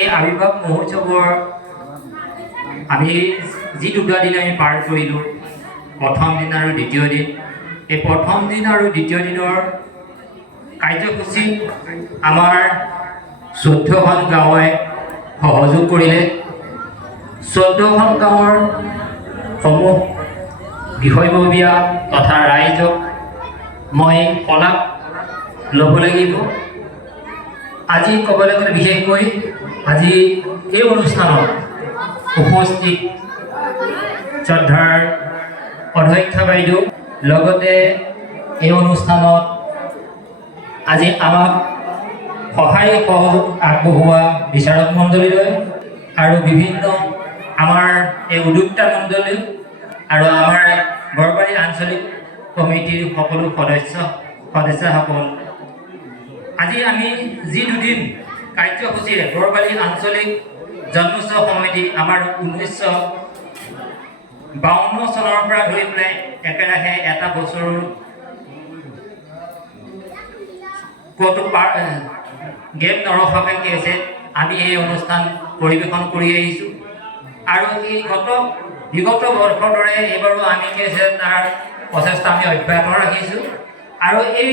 এই আবিৰ্ভাৱ মহোৎসৱৰ আমি যি দুটা দিন আমি পাৰ কৰিলোঁ, প্ৰথম দিন আৰু দ্বিতীয় দিন। এই প্ৰথম দিন আৰু দ্বিতীয় দিনৰ কাৰ্যসূচী আমাৰ 14খন গাঁৱে সহযোগ কৰিলে। 14খন গাঁৱৰ সমূহ বিষয়ববীয়া তথা ৰাইজক মই শলাগ ল'ব লাগিব। আজি ক'বলৈ গ'লে বিশেষকৈ আজি এই অনুষ্ঠানত উপস্থিত শ্ৰদ্ধাৰ অধ্যক্ষা বাইদেউ, লগতে এই অনুষ্ঠানত আজি আমাক সহায় সহযোগ আগবঢ়োৱা বিচাৰক মণ্ডলীলৈ আৰু বিভিন্ন আমাৰ এই উদ্যোক্তা মণ্ডলী আৰু আমাৰ বৰবাৰী আঞ্চলিক কমিটিৰ সকলো সদস্যসকল, আজি আমি যি দুদিন কাৰ্যসূচীৰে বৰবাৰী আঞ্চলিক জন্মোৎসৱ সমিতি আমাৰ 1952 চনৰ পৰা ধৰি পেলাই একেৰাহে এটা বছৰ ক'তো গেপ নৰখাকৈ কি হৈছে আমি এই অনুষ্ঠান পৰিৱেশন কৰি আহিছোঁ। আৰু এই বিগত বৰ্ষৰ দৰে এইবাৰো আমি কি হৈছে তাৰ প্ৰচেষ্টা আমি অব্যাহত ৰাখিছোঁ। আৰু এই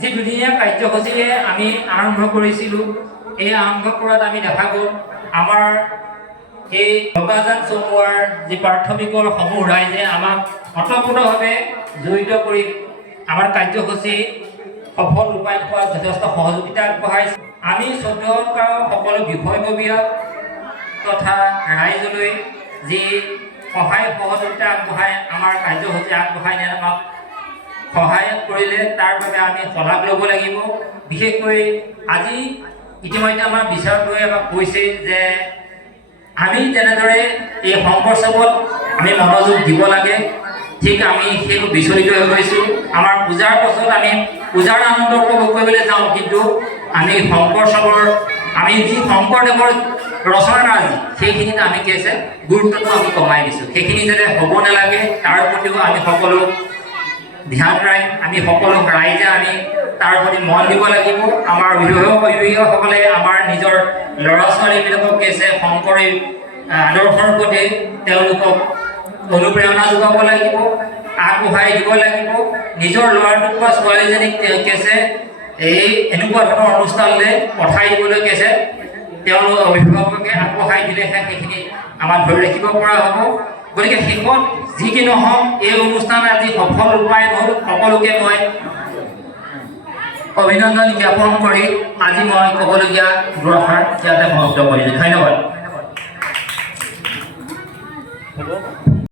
যি দুদিনীয়া কাৰ্যসূচীৰে আমি আৰম্ভ কৰিছিলোঁ, এই আৰম্ভ কৰাত আমি দেখা গ'ল আমাৰ এই লগাজান চমুৱাৰ যি প্ৰাথমিকৰ সমূহ ৰাইজে আমাক অতঃপ্ৰোতভাৱে জড়িত কৰি আমাৰ কাৰ্যসূচী সফল ৰূপায়ণ কৰাত যথেষ্ট সহযোগিতা আগবঢ়াইছে। আমি 14খন গাঁৱৰ সকলো বিষয়ববীয়া তথা ৰাইজলৈ যি সহায় সহযোগিতা আগবঢ়াই আমাৰ কাৰ্যসূচী আগবঢ়াই নিয়াত আমাক সহায় কৰিলে, তাৰ বাবে আমি শলাগ ল'ব লাগিব। বিশেষকৈ আজি ইতিমধ্যে আমাৰ বিচাৰকটোৱে আমাক কৈছে যে আমি যেনেদৰে এই শংকৰোৎসৱত আমি মনোযোগ দিব লাগে, ঠিক আমি সেইটো বিচলিত হৈ গৈছোঁ। আমাৰ পূজাৰ পাছত আমি পূজাৰ আনন্দ উপভোগ কৰিবলৈ যাওঁ, কিন্তু আমি শংকৰোৎসৱৰ আমি যি শংকৰদেৱৰ ৰচনাৰাজি সেইখিনিত আমি কি আছে গুৰুত্বটো আমি কমাই দিছোঁ। সেইখিনি যাতে হ'ব নালাগে তাৰ প্ৰতিও আমি সকলো ধ্যান আমি সকলো ৰাইজে আমি তাৰ প্ৰতি মন দিব লাগিব। আমাৰ অভিভাৱকসকলে আমাৰ নিজৰ ল'ৰা ছোৱালীবিলাকক কি আছে শংকৰী আদৰ্শৰ প্ৰতি তেওঁলোকক অনুপ্ৰেৰণা যোগাব লাগিব, আগবঢ়াই দিব লাগিব। নিজৰ ল'ৰাটোক বা ছোৱালীজনীক কি আছে এই এনেকুৱা ধৰণৰ অনুষ্ঠানলৈ পঠাই দিবলৈ কি আছে তেওঁলোক অভিভাৱকে আগবঢ়াই দিলেহে সেইখিনি আমাৰ ধৰি ৰাখিব পৰা হ'ব। গতিকে শেষত যি কি নহওক এই অনুষ্ঠান আজি সফল ৰূপায়ণ হ'ল। সকলোকে মই অভিনন্দন জ্ঞাপন কৰি আজি মই ক'বলগীয়া দুআষাৰ ইয়াতে সমাপ্ত কৰিলোঁ। ধন্যবাদ।